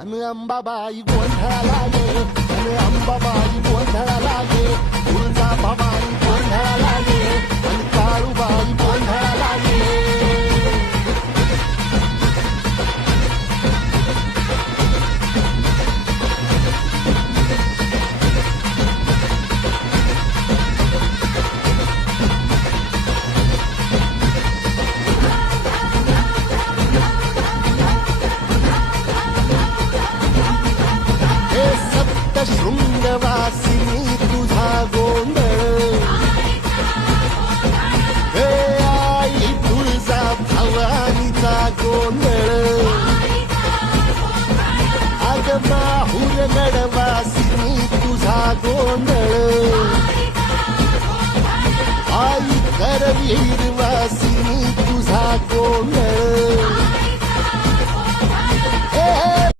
अन अंबाबाई गोंधळाला ये, अन अंबाबाई गोंधळाला ये, तुळजा भवानी गोंधळाला ये, अन काळूबाई गोंधळाला ये. हे सप्तशृंगवासिनी तुझा गोंधळ, हे आई तुळजा भवानीचा गोंधळ, अग माहुर गडवासिनी तुझा गोंधळ, आई करवीर वासिनी तुझा गोंधळ.